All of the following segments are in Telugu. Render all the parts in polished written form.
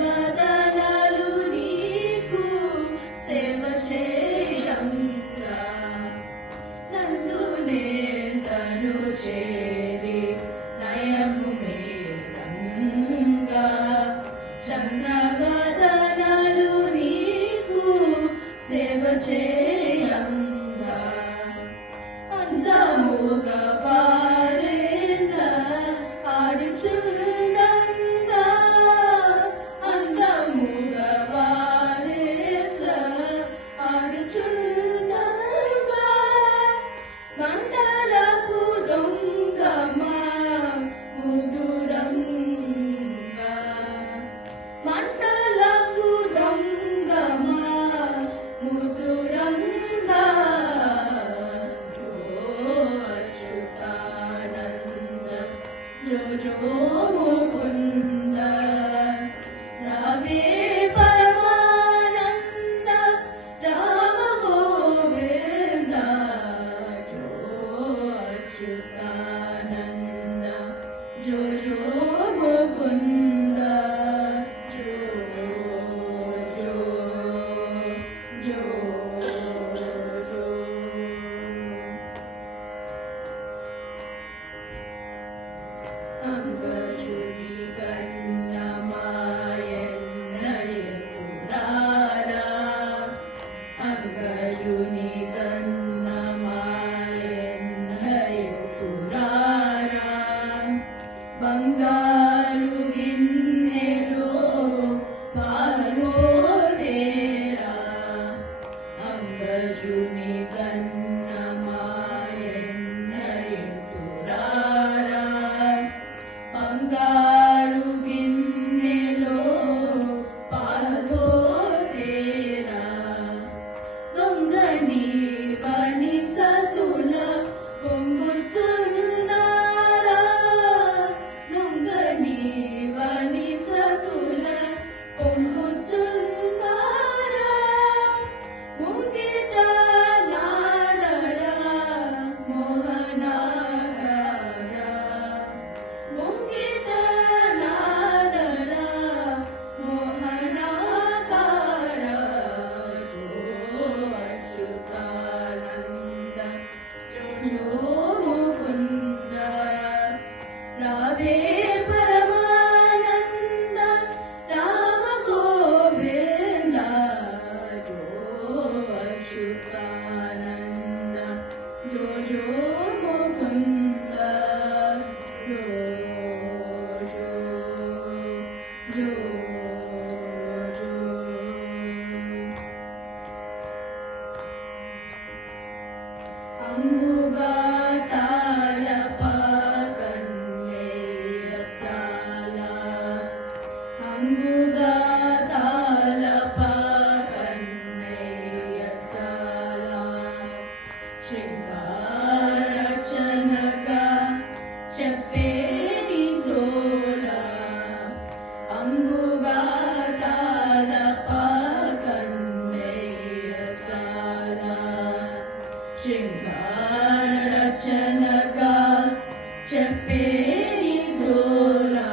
చంద్రవదనాలు నీకు సేవ చేయంగా నందు నేతను చేరి నయము మేరంగా చంద్రవదనాలు నీకు సేవ చేయంగా అందముగా పారేంద్ర ఆడిసు जो मुकुंद रावे परमानंद राम गोविंद जो अच्युतानंद जो मुकुंद जो अंगजुनी कन्नमायन्नयतुरारा अंगजुनी कन्नमायन्नयतुरारा बंगारू गिन्नेलो पालो सेरा अंगजुनी బంగారు గిన్నెలో పాలు సేరా దొంగని పని సతుల పొంగుచున్నారా దొంగని పని సతుల పొంగుచున్నారా ముంగిట నాడరా మోహనాగారా राधे परमानंद राम गोविंद जो अच्युतानंद जो मुकुंद जो अंगुगा अंगुगा तालपा कन्नय्यसाला शृंगार रचनगा चप्पेनी जोला अंगुगा तालपा कन्नय्यसाला शृंगार रचनगा चप्पेनी जोला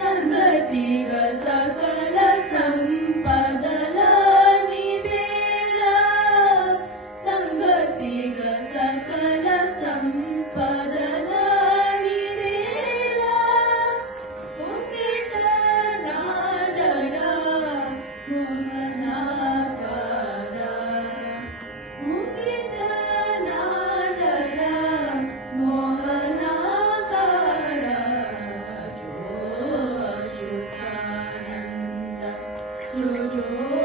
संगतिग सकल संपदल निवेला संगतिग सकल संपदल निवेला मुंगिट नाडरा मोहनाकारा मुंगिट नाडरा मोहनाकारा जो